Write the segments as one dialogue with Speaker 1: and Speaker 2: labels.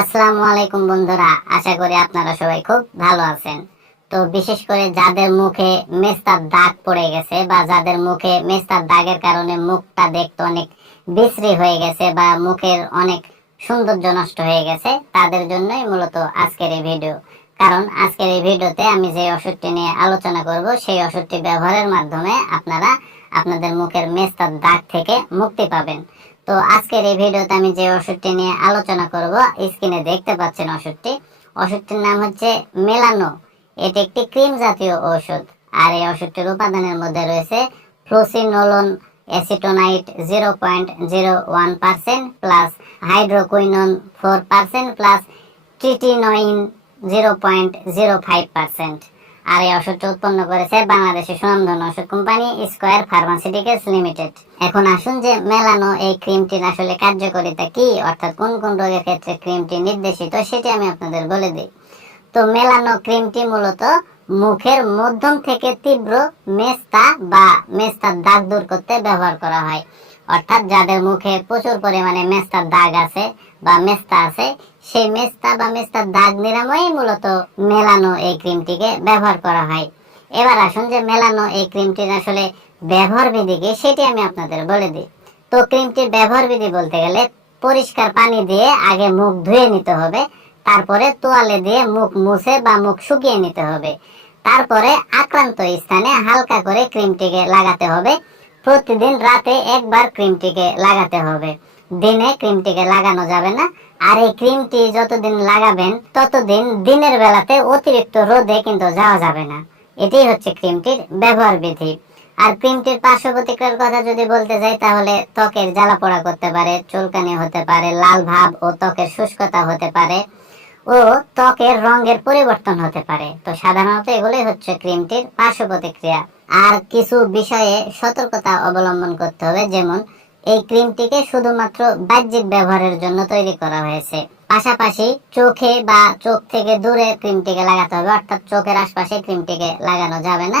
Speaker 1: আসসালামু আলাইকুম বন্ধুরা, আশা করি আপনারা সবাই খুব ভালো আছেন। তো বিশেষ করে যাদের মুখে মেস্তার দাগ পড়ে গেছে বা যাদের মুখে মেস্তার দাগের কারণে মুখটা দেখতে অনেক বিশ্রী হয়ে গেছে বা মুখের অনেক সৌন্দর্য নষ্ট হয়ে গেছে, তাদের জন্যই মূলত আজকের এই ভিডিও। কারণ আজকের এই ভিডিওতে আমি যে ওষুধটি নিয়ে আলোচনা করব, সেই ওষুধটি ব্যবহারের মাধ্যমে আপনারা আপনাদের মুখের মেস্তার দাগ থেকে মুক্তি পাবেন। তো আজকের এই ভিডিওতে আমি যে ওষুধটি নিয়ে আলোচনা করব, স্ক্রিনে দেখতে পাচ্ছেন ওষুধটি। ওষুধটির নাম হচ্ছে মেলানো। এটি একটি ক্রিম জাতীয় ঔষধ আর এই ওষুধটির উপাদানের মধ্যে রয়েছে fluocinolone acetonide zero point zero one percent plus hydroquinone four percent plus tretinoin zero point zero five percent আর এই ওষুধটা উৎপন্ন করেছে বাংলাদেশের সুনামধন্য ওষুধ কোম্পানি স্কোয়ার ফার্মাসিউটিক্যালস লিমিটেড। এখন আসুন যে মেলানো এই ক্রিমটির আসলে কার্যকারিতা কি, অর্থাৎ কোন কোন রোগের ক্ষেত্রে ক্রিমটি নির্দেশিত সেটি আমি আপনাদের বলে দিই। তো মেলানো ক্রিমটি মূলত মুখের মধ্যম থেকে তীব্র মেস্তা বা মেস্তার দাগ দূর করতে ব্যবহার করা হয়। অর্থাৎ যাদের মুখে প্রচুর পরিমাণে মেস্তার দাগ আছে বা মেস্তা আছে, সেই মেস্তা বা মেস্তার দাগ নিরাময়ই মূলত মেলানো এই ক্রিমটিকে ব্যবহার করা হয়। এবার আসুন যে মেলানো এই ক্রিমটির আসলে ব্যবহার বিধি কি, সেটি আমি আপনাদের বলে দিই। তো ক্রিমটির ব্যবহার বিধি বলতে গেলে পরিষ্কার পানি দিয়ে আগে মুখ ধুয়ে নিতে হবে, তারপরে তোয়ালে দিয়ে মুখ মুছে বা মুখ শুকিয়ে নিতে হবে। তারপরে আক্রান্ত স্থানে হালকা করে ক্রিমটিকে লাগাতে হবে প্রতিদিন রাতে একবার ক্রিমটিকে লাগাতে হবে। দিনে ক্রিমটিকে লাগানো যাবে না। আর এই ক্রিমটি যতদিন লাগাবেন, ততদিন দিনের বেলাতে অতিরিক্ত রোদে কিন্তু যাওয়া যাবে না। এটাই হচ্ছে ক্রিমটির ব্যবহার বিধি। আর ক্রিমটির পার্শ্ব প্রতিক্রিয়ার কথা যদি বলতে যাই, তাহলে ত্বকের জ্বালা পোড়া করতে পারে, চুলকানি হতে পারে, লাল ভাব ও ত্বকের শুষ্কতা হতে পারে। ও ত্বকের রঙের পরিবর্তন হতে পারে। তো সাধারণত এগুলোই হচ্ছে ক্রিমটির পার্শ্ব প্রতিক্রিয়া। আর কিছু বিষয়ে সতর্কতা অবলম্বন করতে হবে, যেমন এই ক্রিমটিকে শুধুমাত্র বাহ্যিক ব্যবহারের জন্য তৈরি করা হয়েছে। পাশাপাশি চোখে বা চোখ থেকে দূরে ক্রিমটিকে লাগাতে হবে, অর্থাৎ চোখের আশপাশে ক্রিমটিকে লাগানো যাবে না।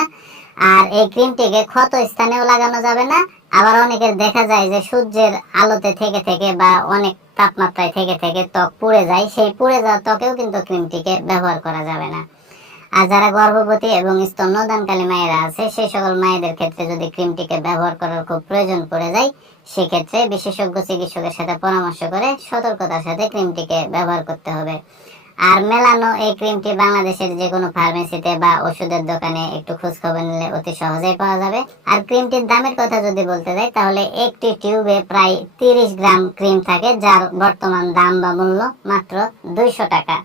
Speaker 1: আর এই ক্রিমটিকে ক্ষত স্থানেও লাগানো যাবে না। আবার অনেকের দেখা যায় যে সূর্যের আলোতে থেকে থেকে বা অনেক তাপমাত্রায় থেকে থেকে ত্বক পুড়ে যায়, সেই পুড়ে যাওয়া ত্বকেও কিন্তু ক্রিমটিকে ব্যবহার করা যাবে না। আর যারা গর্ভবতী এবং স্তন্যদানকালী মায়েরা আছে সেই সকল মায়েদের ক্ষেত্রে যদি ক্রিমটিকে ব্যবহার করার খুব প্রয়োজন পড়ে যায়, সেক্ষেত্রে বিশেষজ্ঞ চিকিৎসকের সাথে পরামর্শ করে সতর্কতার সাথে ক্রিমটিকে ব্যবহার করতে হবে। আর মেলানো এই ক্রিমটি বাংলাদেশের যে কোনো ফার্মেসিতে বা ওষুধের দোকানে একটু খোঁজ খবর নিলে অতি সহজেই পাওয়া যাবে। আর ক্রিমটির দামের কথা যদি বলতে যাই, তাহলে একটি টিউবে প্রায় তিরিশ গ্রাম ক্রিম থাকে, যার বর্তমান দাম বা মূল্য মাত্র দুইশো টাকা।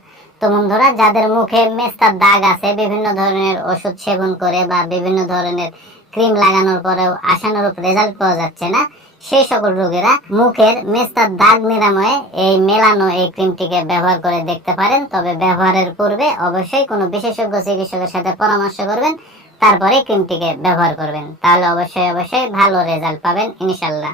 Speaker 1: তো বন্ধুরা, যাদের মুখে মেস্তার দাগ আছে, বিভিন্ন ধরনের ওষুধ সেবন করে বা বিভিন্ন ধরনের ক্রিম লাগানোর পরেও আশানুরূপ রেজাল্ট পাওয়া যাচ্ছে না সেই সকল রোগীরা মুখের মেস্তার দাগ নিরাময়ে এই মেলানো এই ক্রিমটিকে ব্যবহার করে দেখতে পারেন। তবে ব্যবহারের পূর্বে অবশ্যই কোনো বিশেষজ্ঞ চিকিৎসকের সাথে পরামর্শ করবেন, তারপরে ক্রিমটিকে ব্যবহার করবেন। তাহলে অবশ্যই অবশ্যই ভালো রেজাল্ট পাবেন, ইনশাল্লাহ।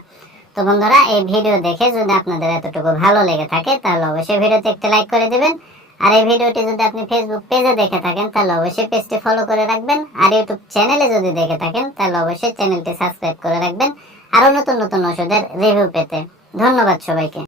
Speaker 1: তো বন্ধুরা, এই ভিডিও দেখে যদি আপনাদের এতটুকু ভালো লেগে থাকে, তাহলে অবশ্যই ভিডিওতে একটা লাইক করে দিবেন। আর এই ভিডিওটি যদি আপনি ফেসবুক পেজে দেখে থাকেন, তাহলে অবশ্যই পেজটি ফলো করে রাখবেন। আর ইউটিউব চ্যানেলে যদি দেখে থাকেন, তাহলে অবশ্যই চ্যানেলটি সাবস্ক্রাইব করে রাখবেন। আরও নতুন নতুন ওষুধের রিভিউ পেতে। ধন্যবাদ সবাইকে।